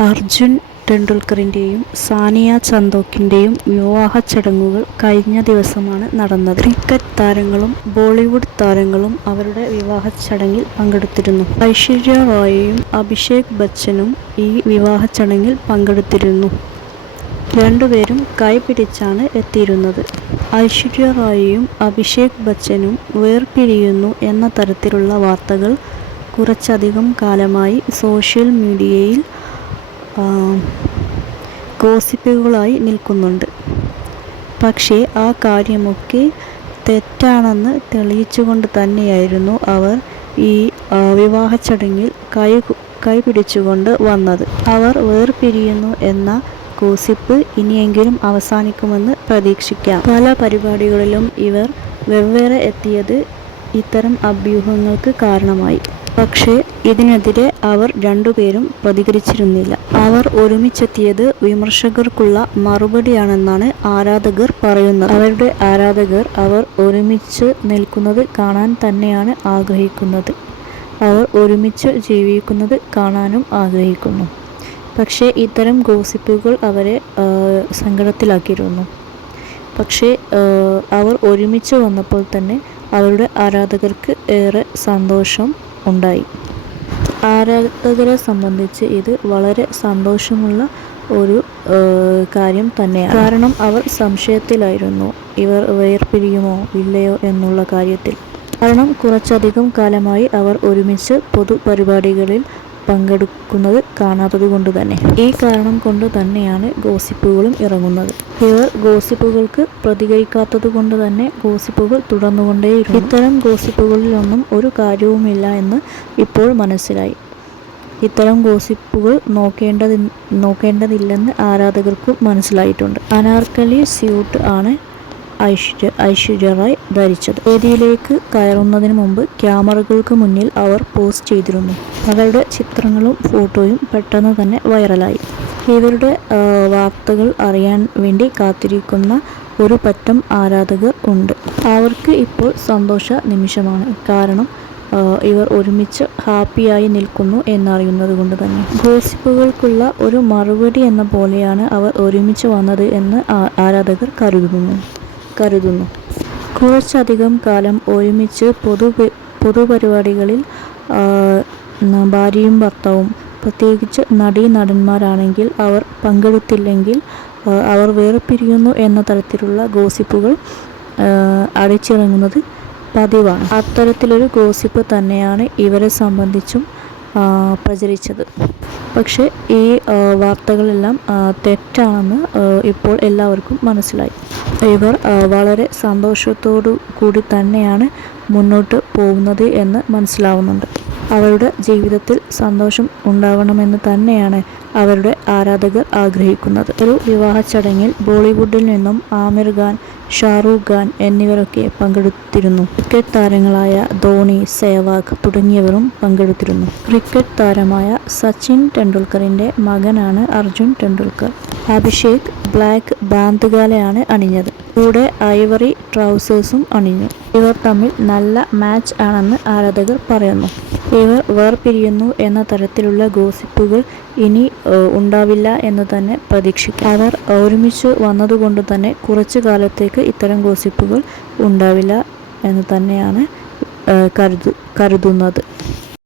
അർജുൻ ടെണ്ടുൽക്കറിൻ്റെയും സാനിയ ചന്ദോക്കിൻ്റെയും വിവാഹ ചടങ്ങുകൾ കഴിഞ്ഞ ദിവസമാണ് നടന്നത്. ക്രിക്കറ്റ് താരങ്ങളും ബോളിവുഡ് താരങ്ങളും അവരുടെ വിവാഹ ചടങ്ങിൽ പങ്കെടുത്തിരുന്നു. ഐശ്വര്യ റായിയും അഭിഷേക് ബച്ചനും ഈ വിവാഹ ചടങ്ങിൽ പങ്കെടുത്തിരുന്നു. രണ്ടുപേരും കൈപിടിച്ചാണ് എത്തിയിരുന്നത്. ഐശ്വര്യ റായിയും അഭിഷേക് ബച്ചനും വേർപിരിയുന്നു എന്ന തരത്തിലുള്ള വാർത്തകൾ കുറച്ചധികം കാലമായി സോഷ്യൽ മീഡിയയിൽ ഗോസിപ്പുകളായി നിൽക്കുന്നുണ്ട്. പക്ഷേ ആ കാര്യമൊക്കെ തെറ്റാണെന്ന് തെളിയിച്ചുകൊണ്ട് തന്നെയായിരുന്നു അവർ ഈ വിവാഹ ചടങ്ങിൽ കൈപിടിച്ചുകൊണ്ട് വന്നത്. അവർ വേർപിരിയുന്നു എന്ന ഗോസിപ്പ് ഇനിയെങ്കിലും അവസാനിക്കുമെന്ന് പ്രതീക്ഷിക്കാം. പല പരിപാടികളിലും ഇവർ വെവ്വേറെ എത്തിയത് ഇത്തരം അഭ്യൂഹങ്ങൾക്ക് കാരണമായി. പക്ഷേ ഇതിനെതിരെ അവർ രണ്ടുപേരും പ്രതികരിച്ചിരുന്നില്ല. അവർ ഒരുമിച്ചെത്തിയത് വിമർശകർക്കുള്ള മറുപടിയാണെന്നാണ് ആരാധകർ പറയുന്നത്. അവരുടെ ആരാധകർ അവർ ഒരുമിച്ച് നിൽക്കുന്നത് കാണാൻ തന്നെയാണ് ആഗ്രഹിക്കുന്നത്. അവർ ഒരുമിച്ച് ജീവിക്കുന്നത് കാണാനും ആഗ്രഹിക്കുന്നു. പക്ഷേ ഇത്തരം ഗോസിപ്പുകൾ അവരെ സങ്കടത്തിലാക്കിയിരുന്നു. പക്ഷേ അവർ ഒരുമിച്ച് വന്നപ്പോൾ തന്നെ അവരുടെ ആരാധകർക്ക് ഏറെ സന്തോഷം ഉണ്ടായി. ആരാധകരെ സംബന്ധിച്ച് ഇത് വളരെ സന്തോഷമുള്ള ഒരു കാര്യം തന്നെയാണ്. കാരണം അവർ സംശയത്തിലായിരുന്നു, ഇവർ വേർപിരിയുമോ ഇല്ലയോ എന്നുള്ള കാര്യത്തിൽ. കാരണം കുറച്ചധികം കാലമായി അവർ ഒരുമിച്ച് പൊതുപരിപാടികളിൽ പങ്കെടുക്കുന്നത് കാണാത്തത് കൊണ്ട് തന്നെ. ഈ കാരണം കൊണ്ട് തന്നെയാണ് ഗോസിപ്പുകളും ഇറങ്ങുന്നത്. ഇവർ ഗോസിപ്പുകൾക്ക് പ്രതികരിക്കാത്തത് കൊണ്ട് തന്നെ ഗോസിപ്പുകൾ തുടർന്നുകൊണ്ടേയിരുന്നു. ഇത്തരം ഗോസിപ്പുകളിലൊന്നും ഒരു കാര്യവുമില്ല എന്ന് ഇപ്പോൾ മനസ്സിലായി. ഇത്തരം ഗോസിപ്പുകൾ നോക്കേണ്ടതില്ലെന്ന് ആരാധകർക്കും മനസ്സിലായിട്ടുണ്ട്. അനാർക്കലി സ്യൂട്ട് ആണ് ഐശ്വര്യ റായ് ധരിച്ചത്. വേദിയിലേക്ക് കയറുന്നതിന് മുമ്പ് ക്യാമറകൾക്ക് മുന്നിൽ അവർ പോസ്റ്റ് ചെയ്തിരുന്നു. മകളുടെ ചിത്രങ്ങളും ഫോട്ടോയും പെട്ടെന്ന് തന്നെ വൈറലായി. ഇവരുടെ വാർത്തകൾ അറിയാൻ വേണ്ടി കാത്തിരിക്കുന്ന ഒരു പറ്റം ആരാധകർ ഉണ്ട്. അവർക്ക് ഇപ്പോൾ സന്തോഷ നിമിഷമാണ്. കാരണം ഇവർ ഒരുമിച്ച് ഹാപ്പിയായി നിൽക്കുന്നു എന്നറിയുന്നത് കൊണ്ട് തന്നെ. ഗോസിപ്പുകൾക്കുള്ള ഒരു മറുപടി എന്ന പോലെയാണ് അവർ ഒരുമിച്ച് വന്നത് എന്ന് ആരാധകർ കരുതുന്നു. കുറച്ചധികം കാലം ഒരുമിച്ച് പൊതുപരിപാടികളിൽ ഭാര്യയും ഭർത്താവും, പ്രത്യേകിച്ച് നടീനടന്മാരാണെങ്കിൽ അവർ പങ്കെടുത്തില്ലെങ്കിൽ അവർ വേർപിരിയുന്നു എന്ന തരത്തിലുള്ള ഗോസിപ്പുകൾ അടിച്ചിറങ്ങുന്നത് പതിവാണ്. അത്തരത്തിലൊരു ഗോസിപ്പ് തന്നെയാണ് ഇവരെ സംബന്ധിച്ചും പ്രചരിച്ചത്. പക്ഷേ ഈ വാർത്തകളെല്ലാം തെറ്റാണെന്ന് ഇപ്പോൾ എല്ലാവർക്കും മനസ്സിലായി. ഇവർ വളരെ സന്തോഷത്തോടു കൂടി തന്നെയാണ് മുന്നോട്ട് പോകുന്നത് എന്ന് മനസ്സിലാവുന്നുണ്ട്. അവരുടെ ജീവിതത്തിൽ സന്തോഷം ഉണ്ടാവണമെന്ന് തന്നെയാണ് അവരുടെ ആരാധകർ ആഗ്രഹിക്കുന്നത്. ഒരു വിവാഹ ചടങ്ങിൽ ബോളിവുഡിൽ നിന്നും ആമിർ ഖാൻ, ഷാറൂഖ് ഖാൻ എന്നിവരൊക്കെ പങ്കെടുത്തിരുന്നു. ക്രിക്കറ്റ് താരങ്ങളായ ധോണി, സേവാഗ് തുടങ്ങിയവരും പങ്കെടുത്തിരുന്നു. ക്രിക്കറ്റ് താരമായ സച്ചിൻ ടെണ്ടുൽക്കറിൻ്റെ മകനാണ് അർജുൻ ടെണ്ടുൽക്കർ. അഭിഷേക് ബ്ലാക്ക് ബാന്തുകാലയാണ് അണിഞ്ഞത്. കൂടെ ഐവറി ട്രൗസേഴ്സും അണിഞ്ഞു. ഇവർ തമ്മിൽ നല്ല മാച്ച് ആണെന്ന് ആരാധകർ പറയുന്നു. ഇവർ വേർപിരിയുന്നു എന്ന തരത്തിലുള്ള ഗോസിപ്പുകൾ ഇനി ഉണ്ടാവില്ല എന്ന് തന്നെ പ്രതീക്ഷിക്കാം. അവർ ഒരുമിച്ച് വന്നതുകൊണ്ട് തന്നെ കുറച്ചു കാലത്തേക്ക് ഇത്തരം ഗോസിപ്പുകൾ ഉണ്ടാവില്ല എന്ന് തന്നെയാണ് കരുതുന്നത്.